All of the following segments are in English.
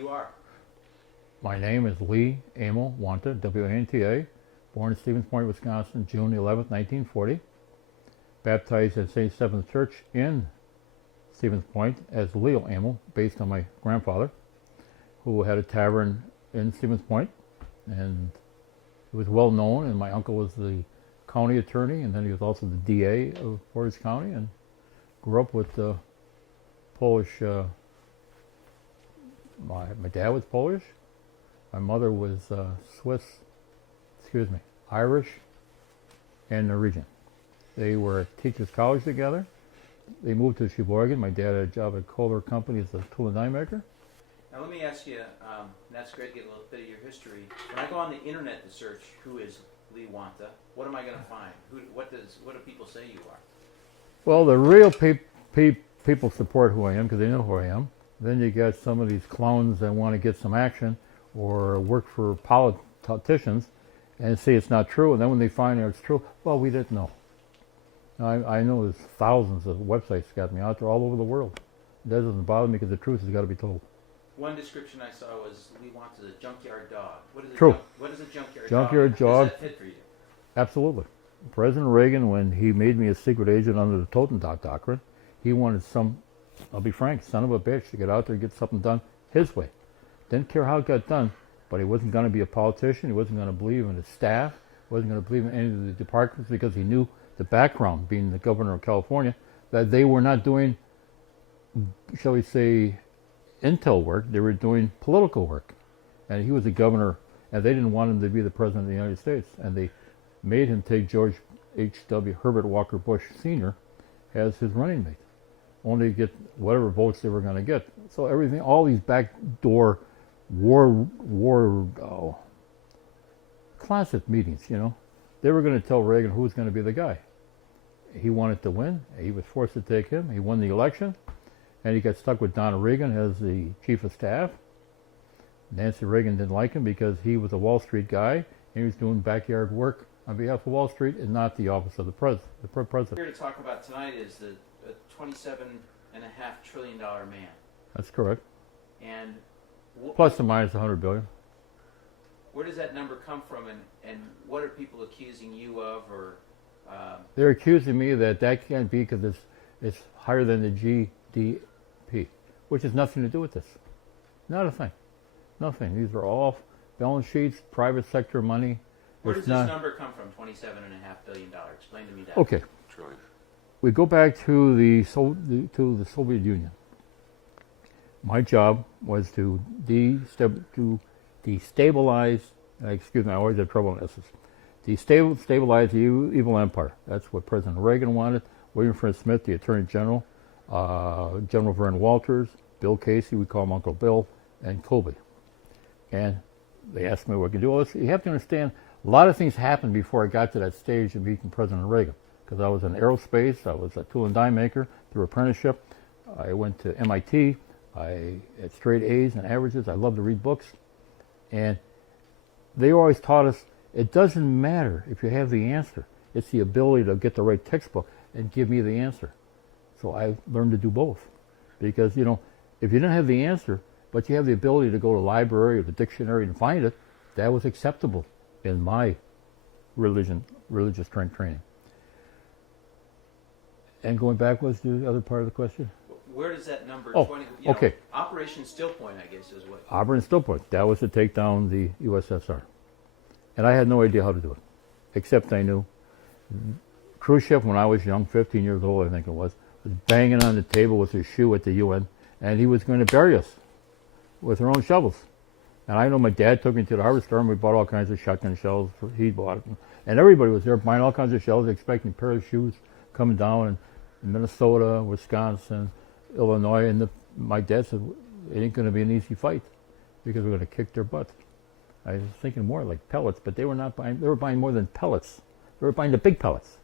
You are. My name is Lee Emil Wanta, W-A-N-T-A, born in Stevens Point, Wisconsin, June 11th, 1940. Baptized at St. Stephen's Church in Stevens Point as Leo Emil, based on my grandfather, who had a tavern in Stevens Point, and he was well known, and my uncle was the county attorney, and then he was also the DA of Portage County, and grew up with Polish. My dad was Polish. My mother was Irish and Norwegian. They were at Teachers College together. They moved to Sheboygan. My dad had a job at Kohler Company as a tool and die maker. Now let me ask you, that's great to get a little bit of your history. When I go on the internet to search who is Lee Wanta, what am I going to find? What do people say you are? Well, the real people support who I am because they know who I am. Then you get some of these clowns that want to get some action or work for politicians and say it's not true, and then when they find out it's true, well, we didn't know. I know there's thousands of websites got me out there all over the world. That doesn't bother me because the truth has got to be told. One description I saw was Lee Wanta is a junkyard dog. What is True. What is a junkyard dog? Junkyard dog. Does that fit for you? Absolutely. President Reagan, when he made me a secret agent under the Totenbach Doctrine, he wanted I'll be frank, son of a bitch, to get out there and get something done his way. Didn't care how it got done, but he wasn't going to be a politician. He wasn't going to believe in his staff. He wasn't going to believe in any of the departments because he knew the background, being the governor of California, that they were not doing, shall we say, intel work. They were doing political work. And he was the governor, and they didn't want him to be the president of the United States. And they made him take George H.W. Herbert Walker Bush Sr. as his running mate, only to get whatever votes they were going to get. So everything, all these backdoor closet meetings, they were going to tell Reagan who was going to be the guy. He wanted to win. He was forced to take him. He won the election, and he got stuck with Donald Reagan as the chief of staff. Nancy Reagan didn't like him because he was a Wall Street guy, and he was doing backyard work on behalf of Wall Street and not the office of the president. What we're here to talk about tonight is the $27.5 trillion man. That's correct. And plus or minus 100 billion. Where does that number come from, and what are people accusing you of, or? They're accusing me that can't be because it's higher than the GDP, which has nothing to do with this. Not a thing. Nothing. These are all balance sheets, private sector money. Where does this number come from, $27.5 billion? Explain to me that. Okay. Trillion. We go back to the Soviet Union. My job was to destabilize, excuse me, I always have trouble in this, destabilize the evil empire. That's what President Reagan wanted. William Friend Smith, the Attorney General, General Vern Walters, Bill Casey, we call him Uncle Bill, and Colby. And they asked me what I could do. Well, you have to understand, a lot of things happened before I got to that stage of meeting President Reagan, because I was in aerospace, I was a tool and die maker through apprenticeship. I went to MIT. I had straight A's and averages. I love to read books. And they always taught us, it doesn't matter if you have the answer. It's the ability to get the right textbook and give me the answer. So I learned to do both. Because, if you didn't have the answer, but you have the ability to go to the library or the dictionary and find it, that was acceptable in my religious training. And going back, what's the other part of the question? Where does that number, okay. Operation Still Point, I guess, is what? Operation Still Point. That was to take down the USSR. And I had no idea how to do it, except I knew. Khrushchev, when I was young, 15 years old, I think it was banging on the table with his shoe at the UN, and he was going to bury us with their own shovels. And I know my dad took me to the hardware store, and we bought all kinds of shotgun shells. He bought it. And everybody was there buying all kinds of shells, expecting a pair of shoes coming down in Minnesota, Wisconsin, Illinois, and my dad said, it ain't going to be an easy fight because we're going to kick their butt. I was thinking more like pellets, but they were buying more than pellets. They were buying the big pellets.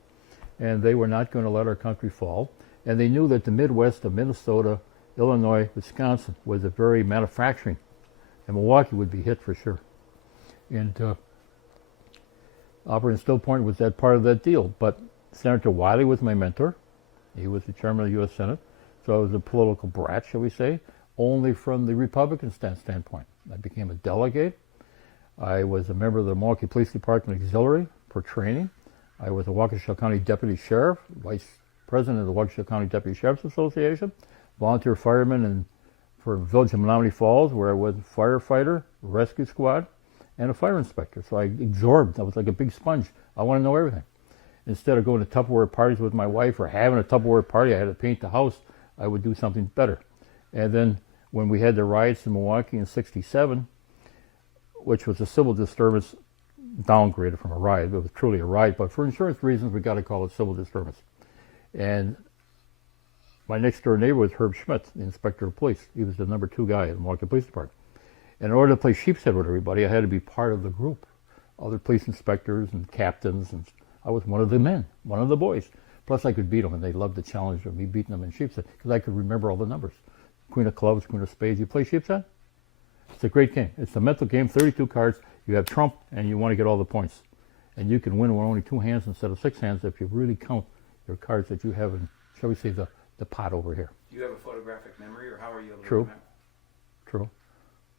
And they were not going to let our country fall. And they knew that the Midwest of Minnesota, Illinois, Wisconsin was a very manufacturing, and Milwaukee would be hit for sure. And Operation Still Point was that part of that deal. But Senator Wiley was my mentor. He was the chairman of the U.S. Senate. So I was a political brat, shall we say. only from the Republican standpoint. I became a delegate. I was a member of the Milwaukee Police Department Auxiliary for training. I was a Waukesha County Deputy Sheriff, Vice President of the Waukesha County Deputy Sheriff's Association, volunteer fireman for Village of Menominee Falls, where I was a firefighter, rescue squad, and a fire inspector. So I absorbed. I was like a big sponge. I want to know everything. Instead of going to Tupperware parties with my wife or having a Tupperware party, I had to paint the house. I would do something better. And then when we had the riots in Milwaukee in '67, which was a civil disturbance downgraded from a riot, it was truly a riot, but for insurance reasons, we got to call it civil disturbance. And my next door neighbor was Herb Schmidt, the inspector of police. He was the number 2 guy in the Milwaukee Police Department. And in order to play sheepshead with everybody, I had to be part of the group. Other police inspectors and captains, and I was one of the men, one of the boys. Plus I could beat them, and they loved the challenge of me beating them in sheepshead, because I could remember all the numbers. Queen of clubs, queen of spades. You play sheepshead? It's a great game. It's a mental game, 32 cards. You have trump, and you want to get all the points. And you can win with only 2 hands instead of 6 hands if you really count your cards that you have in, shall we say, the pot over here. Do you have a photographic memory, or how are you able to True. remember? True.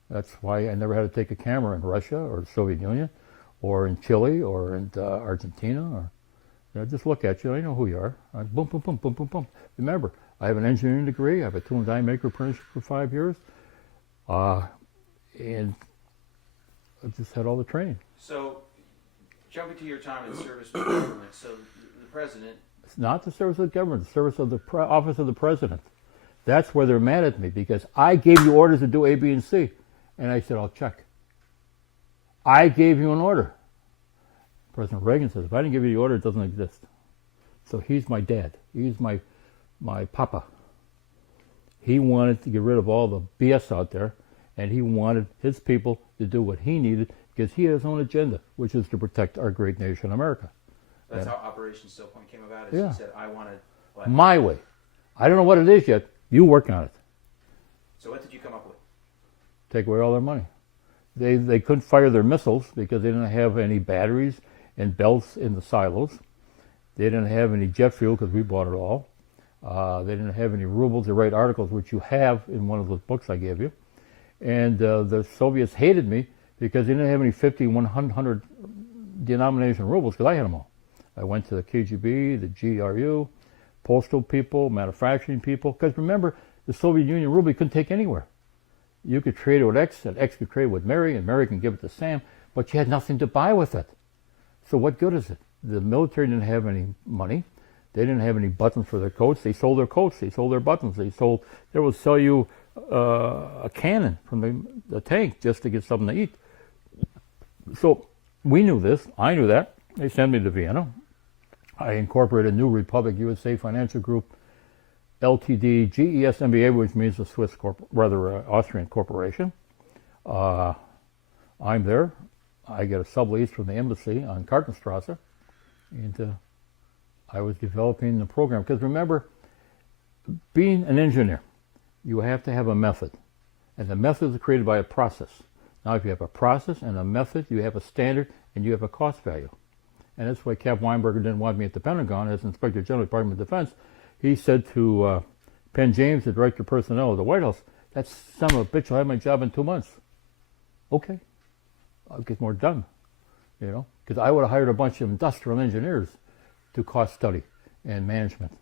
That's why I never had to take a camera in Russia or the Soviet Union or in Chile or in Argentina. Or, just look at you. I know who you are. Boom, boom, boom, boom, boom, boom. Remember, I have an engineering degree. I have a tool and die maker apprenticeship for 5 years. And I just had all the training. So, jumping to your time in service with the government, so the president... It's not the service of the government, the service of the office of the president. That's where they're mad at me, because I gave you orders to do A, B, and C. And I said, I'll check. I gave you an order. President Reagan says, if I didn't give you the order, it doesn't exist. So he's my dad. He's my papa. He wanted to get rid of all the BS out there, and he wanted his people to do what he needed, because he had his own agenda, which is to protect our great nation, America. That's how Operation Still Point came about, is Yeah. he said, I wanted... What? My way. I don't know what it is yet. You work on it. So what did you come up with? Take away all their money. They couldn't fire their missiles because they didn't have any batteries and belts in the silos. They didn't have any jet fuel because we bought it all. They didn't have any rubles to write articles, which you have in one of those books I gave you. And the Soviets hated me because they didn't have any 50, 100 denomination rubles, because I had them all. I went to the KGB, the GRU, postal people, manufacturing people, because remember, the Soviet Union ruble you couldn't take anywhere. You could trade it with X, and X could trade with Mary, and Mary can give it to Sam, but you had nothing to buy with it. So what good is it? The military didn't have any money. They didn't have any buttons for their coats. They sold their coats. They sold their buttons. They would sell you a cannon from the tank just to get something to eat. So we knew this. I knew that. They sent me to Vienna. I incorporated New Republic USA Financial Group, Ltd, GES MBA, which means a Swiss, Austrian corporation. I'm there. I get a sublease from the embassy on Kartenstrasse, and I was developing the program. Because remember, being an engineer, you have to have a method, and the method is created by a process. Now, if you have a process and a method, you have a standard, and you have a cost value. And that's why Cap Weinberger didn't want me at the Pentagon as Inspector General of the Department of Defense. He said to Penn James, the Director of Personnel of the White House, that son of a bitch will have my job in 2 months. Okay, I'll get more done, because I would have hired a bunch of industrial engineers to cost study and management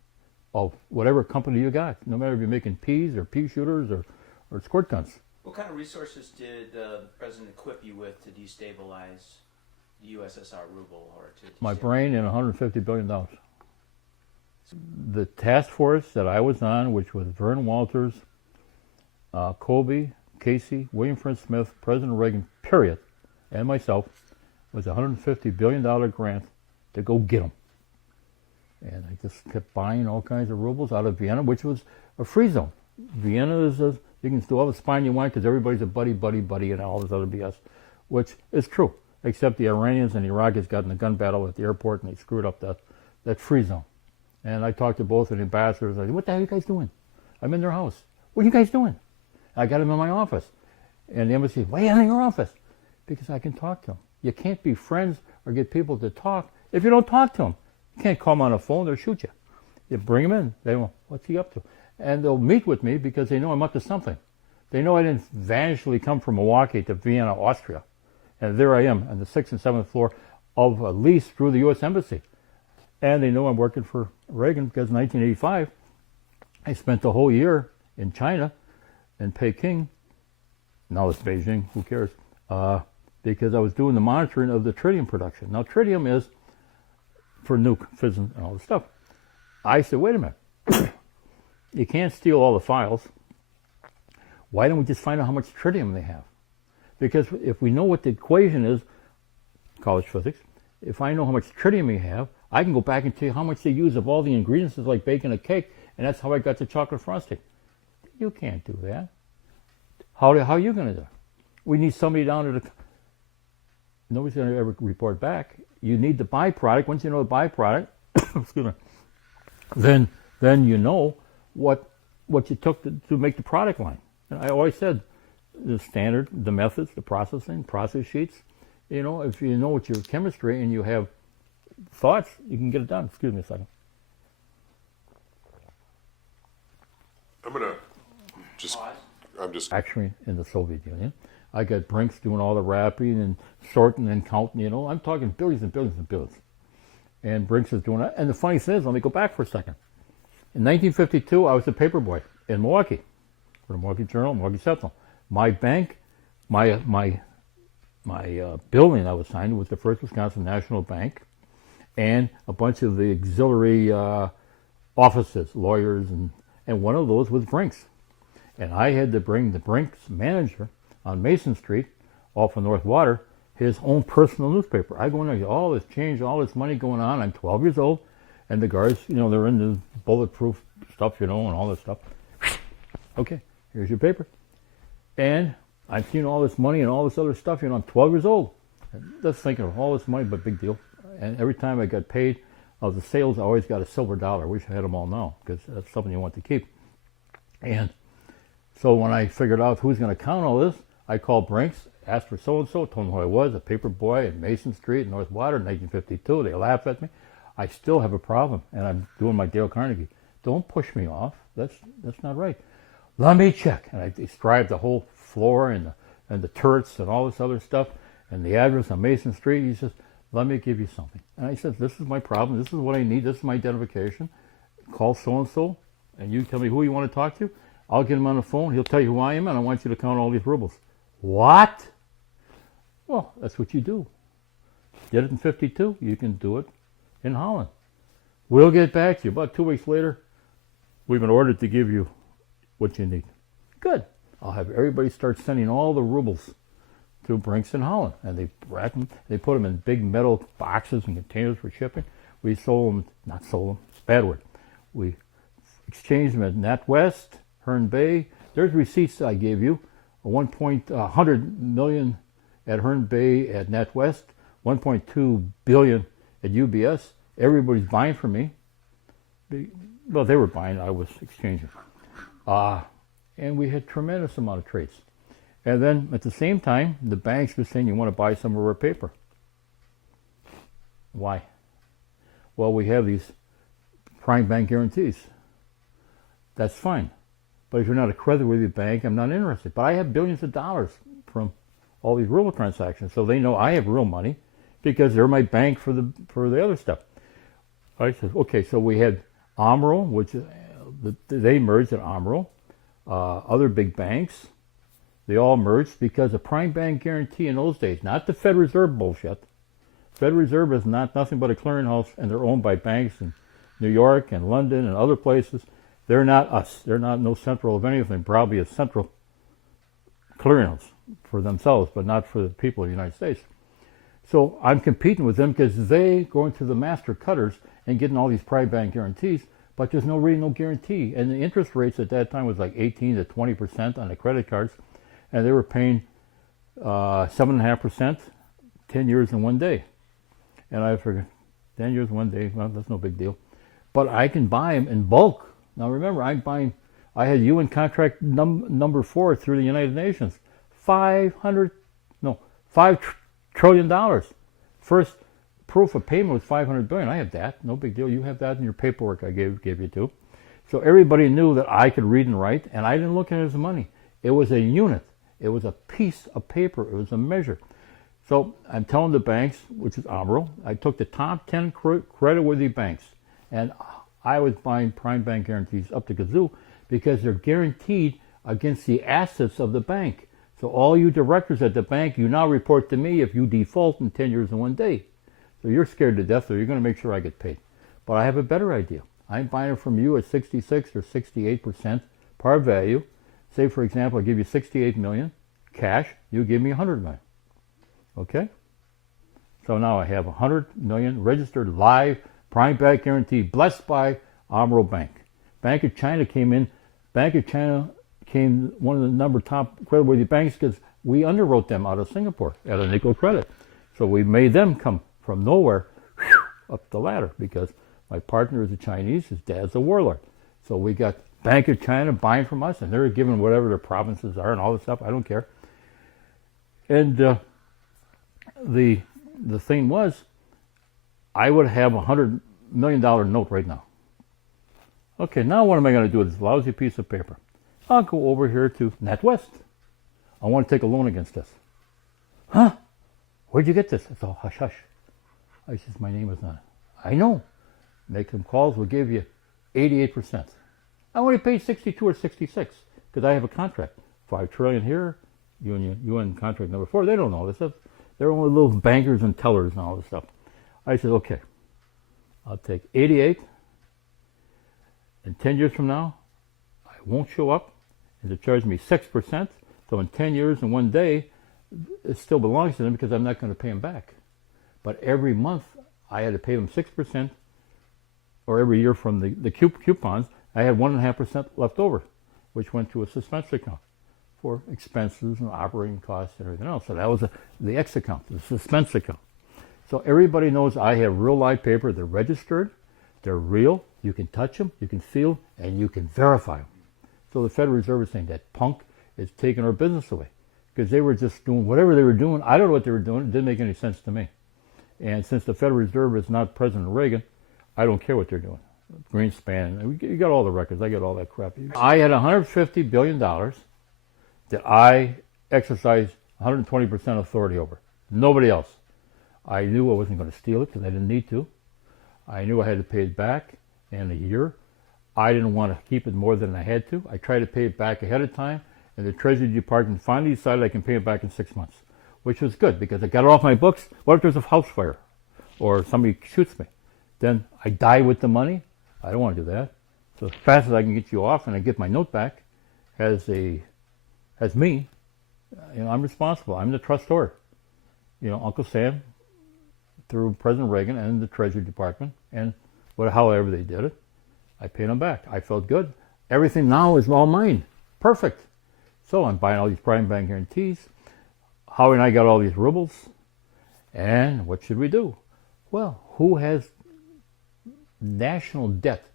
of whatever company you got, no matter if you're making peas or pea shooters or squirt guns. What kind of resources did the president equip you with to destabilize the USSR ruble, or to My brain and $150 billion. The task force that I was on, which was Vern Walters, Colby, Casey, William Friend Smith, President Reagan, period, and myself, was a $150 billion grant to go get them. And I just kept buying all kinds of rubles out of Vienna, which was a free zone. Vienna is you can do all the spying you want because everybody's a buddy, and all this other BS, which is true, except the Iranians and the Iraqis got in a gun battle at the airport and they screwed up that free zone. And I talked to both of the ambassadors. I said, what the hell are you guys doing? I'm in their house. What are you guys doing? I got them in my office. And the embassy, why are you in your office? Because I can talk to them. You can't be friends or get people to talk if you don't talk to them. You can't call them on the phone, they'll shoot you. You bring them in, they go, what's he up to? And they'll meet with me because they know I'm up to something. They know I didn't vanishingly come from Milwaukee to Vienna, Austria. And there I am on the 6th and 7th floor of a lease through the U.S. Embassy. And they know I'm working for Reagan because in 1985, I spent the whole year in China, in Peking. Now it's Beijing, who cares? Because I was doing the monitoring of the tritium production. Now, tritium is for nuke, fission, and all this stuff. I said, wait a minute. You can't steal all the files. Why don't we just find out how much tritium they have? Because if we know what the equation is, college physics, if I know how much tritium you have, I can go back and tell you how much they use of all the ingredients, it's like baking a cake, and that's how I got the chocolate frosting. You can't do that. How are you going to do it? We need somebody down at the... Nobody's going to ever report back. You need the byproduct. Once you know the byproduct, excuse me, then you know what you took to make the product line. And I always said the standard, the methods, the processing, process sheets. You know, if you know what your chemistry and you have thoughts, you can get it done. Excuse me a second. I'm just actually in the Soviet Union. I got Brinks doing all the wrapping and sorting and counting, you know. I'm talking billions and billions and billions. And Brinks is doing that. And the funny thing is, let me go back for a second. In 1952, I was a paper boy in Milwaukee for the Milwaukee Journal, Milwaukee Sentinel. My bank, my building I was signed with the First Wisconsin National Bank and a bunch of the auxiliary offices, lawyers, and one of those was Brinks. And I had to bring the Brinks manager on Mason Street off of North Water his own personal newspaper. I go in there, all this change, all this money going on. I'm 12 years old, and the guards, you know, they're in the bulletproof stuff, you know, and all this stuff. Okay, here's your paper. And I'm seeing all this money and all this other stuff, you know, I'm 12 years old. Just thinking of all this money, but big deal. And every time I got paid of the sales, I always got a silver dollar. I wish I had them all now, because that's something you want to keep. And so when I figured out who's going to count all this, I called Brinks, asked for so-and-so, told them who I was, a paper boy at Mason Street, North Water, 1952. They laughed at me. I still have a problem, and I'm doing my Dale Carnegie. Don't push me off. That's not right. Let me check. And I described the whole floor and the turrets and all this other stuff and the address on Mason Street. He says, let me give you something. And I said, this is my problem. This is what I need. This is my identification. Call so-and-so, and you tell me who you want to talk to. I'll get him on the phone. He'll tell you who I am, and I want you to count all these rubles. What? Well, that's what you do. Did it in 52. You can do it in Holland. We'll get back to you. About 2 weeks later, we've been ordered to give you what you need. Good. I'll have everybody start sending all the rubles to Brinks in Holland. And they rack them. They put them in big metal boxes and containers for shipping. We sold them, not sold them, it's a bad word. We exchanged them at NatWest, Hearn Bay. There's receipts I gave you. 100 million at Hearn Bay at NatWest, 1.2 billion at UBS. Everybody's buying from me. Well, they were buying, I was exchanging. And we had tremendous amount of trades. And then at the same time, the banks were saying, you want to buy some of our paper. Why? Well, we have these prime bank guarantees. That's fine. But if you're not a creditworthy bank, I'm not interested. But I have billions of dollars from all these ruble transactions. So they know I have real money because they're my bank for the other stuff. I said, okay, so we had Amro, which they merged at Amro. Other big banks, they all merged because the prime bank guarantee in those days, not the Fed Reserve bullshit. Fed Reserve is nothing but a clearinghouse, and they're owned by banks in New York and London and other places. They're not us. They're not no central of anything. Probably a central clearinghouse for themselves, but not for the people of the United States. So I'm competing with them because they go into the master cutters and getting all these private bank guarantees, but there's really no guarantee. And the interest rates at that time was like 18 to 20% on the credit cards, and they were paying 7.5%, 10 years in 1 day. And I figured, 10 years in 1 day, well, that's no big deal. But I can buy them in bulk. Now remember, I had UN contract number 4 through the United Nations. $5 trillion. First proof of payment was 500 billion. I have that. No big deal. You have that in your paperwork I gave you too. So everybody knew that I could read and write, and I didn't look at it as money. It was a unit. It was a piece of paper. It was a measure. So I'm telling the banks, which is Amro, I took the top 10 credit-worthy banks, and I was buying prime bank guarantees up to kazoo because they're guaranteed against the assets of the bank. So all you directors at the bank, you now report to me if you default in 10 years and 1 day. So you're scared to death, so you're going to make sure I get paid. But I have a better idea. I'm buying it from you at 66 or 68% par value. Say, for example, I give you 68 million cash, you give me 100 million. Okay? So now I have 100 million registered live prime bank guarantee blessed by Amro Bank. Bank of China came in. Bank of China came one of the number top creditworthy banks because we underwrote them out of Singapore at a nickel credit. So we made them come from nowhere up the ladder because my partner is a Chinese, his dad's a warlord. So we got Bank of China buying from us, and they're giving whatever their provinces are and all this stuff. I don't care. And the thing was, I would have $100 million note right now. Okay, now what am I going to do with this lousy piece of paper? I'll go over here to NatWest. I want to take a loan against this. Huh? Where'd you get this? It's all hush hush. I says, my name is on it. I know. Make some calls. We'll give you 88%. I only paid 62 or 66 because I have a contract. 5 trillion here, UN contract number 4. They don't know this stuff. They're only little bankers and tellers and all this stuff. I said, okay, I'll take 88. And 10 years from now, I won't show up and they charge me 6%. So in 10 years and 1 day, it still belongs to them because I'm not going to pay them back. But every month, I had to pay them 6%, or every year from the coupons, I had 1.5% left over, which went to a suspense account for expenses and operating costs and everything else. So that was the X account, the suspense account. So everybody knows I have real live paper. They're registered. They're real. You can touch them, you can feel, and you can verify them. So the Federal Reserve is saying that punk is taking our business away because they were just doing whatever they were doing. I don't know what they were doing. It didn't make any sense to me. And since the Federal Reserve is not President Reagan, I don't care what they're doing. Greenspan, you got all the records. I got all that crap. I had $150 billion that I exercised 120% authority over. Nobody else. I knew I wasn't going to steal it because I didn't need to. I knew I had to pay it back in a year. I didn't want to keep it more than I had to. I tried to pay it back ahead of time, and the Treasury Department finally decided I can pay it back in 6 months, which was good because I got it off my books. What if there's a house fire or somebody shoots me? Then I die with the money. I don't want to do that. So as fast as I can get you off and I get my note back as me, I'm responsible. I'm the trustor. Uncle Sam through President Reagan and the Treasury Department and however they did it, I paid them back. I felt good. Everything now is all mine. Perfect. So I'm buying all these prime bank guarantees. Howie and I got all these rubles. And what should we do? Well, who has national debt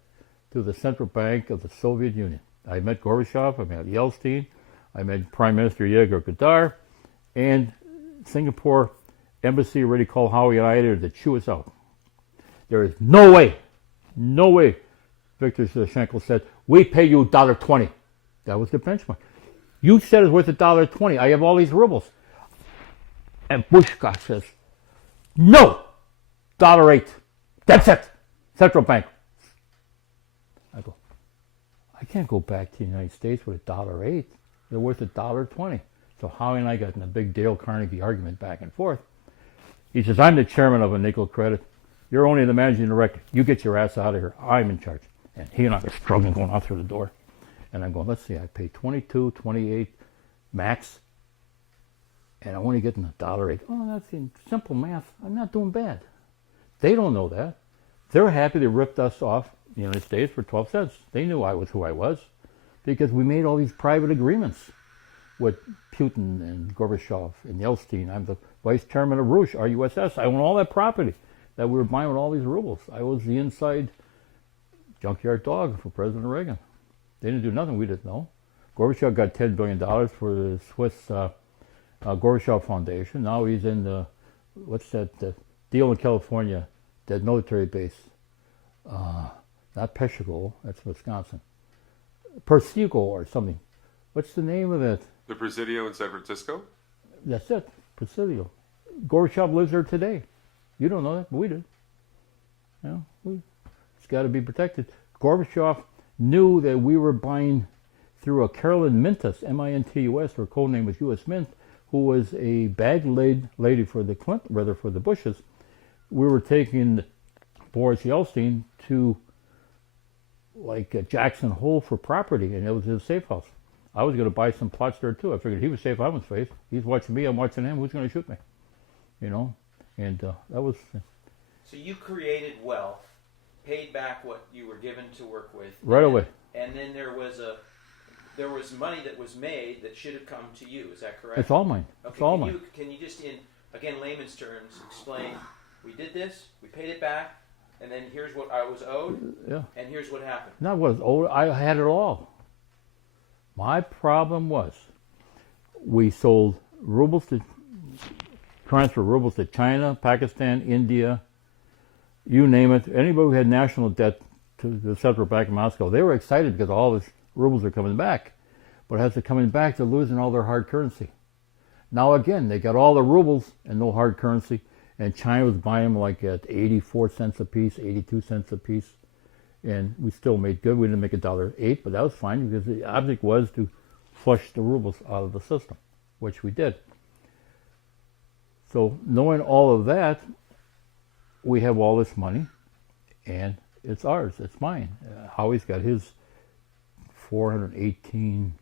to the Central Bank of the Soviet Union? I met Gorbachev, I met Yeltsin, I met Prime Minister Yegor Gadar, and Singapore embassy already called Howie and I there to chew us out. There is no way, Victor Sashenko said, we pay you $1.20. That was the benchmark. You said it's worth $1.20. I have all these rubles. And Bushka says, no, $1.08. That's it. Central Bank. I go, I can't go back to the United States with $1.08. They're worth $1.20. So Howie and I got in a big Dale Carnegie argument back and forth. He says, I'm the chairman of a nickel credit. You're only the managing director. You get your ass out of here. I'm in charge. And he and I are struggling going out through the door. And I'm going, let's see, I pay 22, 28 max. And I'm only getting $1.08. Oh, that's in simple math. I'm not doing bad. They don't know that. They're happy they ripped us off the United States for 12 cents. They knew I was who I was because we made all these private agreements with Putin and Gorbachev and Yeltsin. I'm the vice chairman of Rush, RUSS. I own all that property that we were buying with all these rubles. I was the inside junkyard dog for President Reagan. They didn't do nothing we didn't know. Gorbachev got $10 billion for the Swiss Gorbachev Foundation. Now he's in the deal in California, that military base. Not Peshawar, that's Wisconsin. Persico or something. What's the name of it? The Presidio in San Francisco? That's it, Presidio. Gorbachev lives there today. You don't know that, but we did. You know, it's got to be protected. Gorbachev knew that we were buying through a Carolyn Mintus, M-I-N-T-U-S, her code name was U.S. Mint, who was a bag lady for the for the Bushes. We were taking Boris Yeltsin to Jackson Hole for property, and it was his safe house. I was going to buy some plots there too. I figured he was safe, I was safe. He's watching me, I'm watching him. Who's going to shoot me? You know, and that was. So you created wealth, paid back what you were given to work with Right away. and then there was money that was made that should have come to you. Is that correct? It's all mine. Okay, It's all mine. Can you just, in again layman's terms, explain? We did this, we paid it back, and then here's what I was owed, Yeah. and here's what happened. Not was old. I had it all. My problem was we sold rubles to transfer rubles to China, Pakistan, India, you name it. Anybody who had national debt to the Central Bank of Moscow, they were excited because all this rubles are coming back. But as they're coming back, they're losing all their hard currency. Now again, they got all the rubles and no hard currency, and China was buying them like at 84 cents a piece, 82 cents a piece. And we still made good. We didn't make $1.08, but that was fine because the object was to flush the rubles out of the system, which we did. So knowing all of that, we have all this money, and it's ours. It's mine. Howie's got his 418,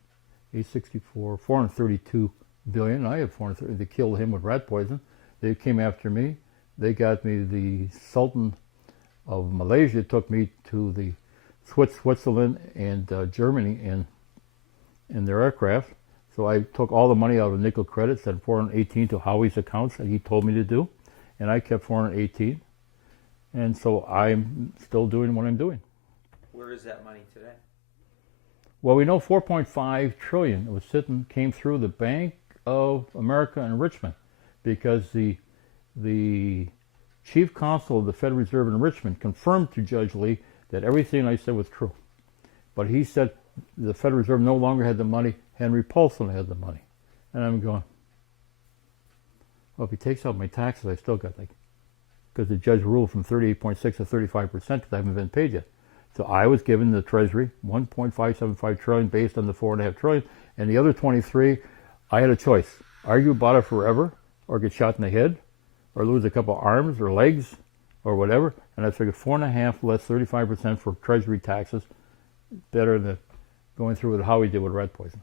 864, 432 billion. I have 430. They killed him with rat poison. They came after me. They got me the Sultan of Malaysia, took me to the Switzerland and Germany in their aircraft. So I took all the money out of nickel credits, sent 418 to Howie's accounts that he told me to do, and I kept 418. And so I'm still doing what I'm doing. Where is that money today? Well, we know 4.5 trillion came through the Bank of America in Richmond, because the chief counsel of the Federal Reserve in Richmond confirmed to Judge Lee that everything I said was true. But he said the Federal Reserve no longer had the money, Henry Paulson had the money. And I'm going, well, if he takes out my taxes, I still got because the judge ruled from 38.6 to 35% because I haven't been paid yet. So I was given the Treasury 1.575 trillion based on the 4.5 trillion, and the other 23, I had a choice: argue about it forever, or get shot in the head, or lose a couple arms or legs, or whatever. And I figured 4.5 less 35% for Treasury taxes, better than going through with how we did with rat poison.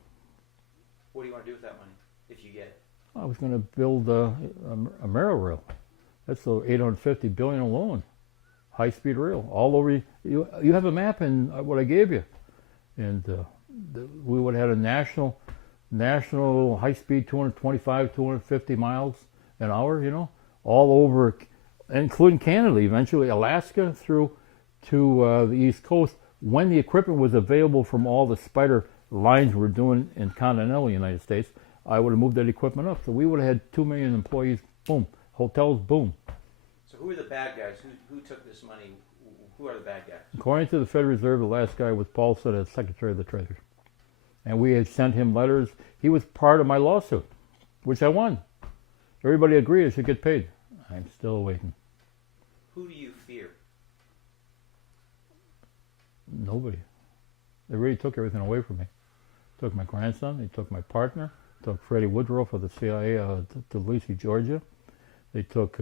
What do you want to do with that money if you get it? I was going to build a rail. That's the 850 billion alone. High-speed rail all over. You have a map in what I gave you, and we would have had a national high-speed 225, 250 miles an hour. You know, all over, including Canada, eventually Alaska through to the East Coast. When the equipment was available from all the spider lines we're doing in continental United States, I would have moved that equipment up. So we would have had 2 million employees. Boom. Hotels. Boom. So who are the bad guys? Who took this money? Who are the bad guys? According to the Federal Reserve, the last guy was Paulson as Secretary of the Treasury. And we had sent him letters. He was part of my lawsuit, which I won. Everybody agreed I should get paid. I'm still waiting. Who do you fear? Nobody. They really took everything away from me. Took my grandson. They took my partner. Took Freddie Woodrow for the CIA to Lucy, Georgia. They took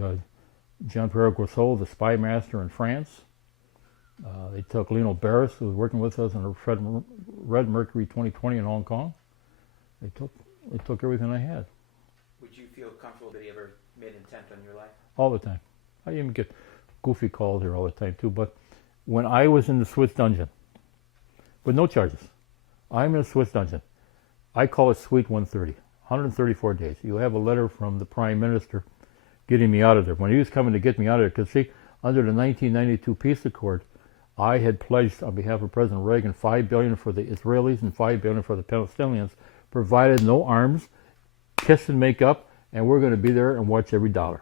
Jean-Pierre Grousseau, the spy master in France. They took Lino Barris, who was working with us on the Red Mercury 2020 in Hong Kong. They took everything I had. Would you feel comfortable that he ever made an attempt on your life? All the time. I even get goofy calls here all the time too. But when I was in the Swiss dungeon, with no charges, I'm in a Swiss dungeon. I call it Suite 130, 134 days. You have a letter from the Prime Minister getting me out of there. When he was coming to get me out of there, because see, under the 1992 peace accord, I had pledged on behalf of President Reagan $5 billion for the Israelis and $5 billion for the Palestinians, provided no arms, kiss and make up, and we're going to be there and watch every dollar.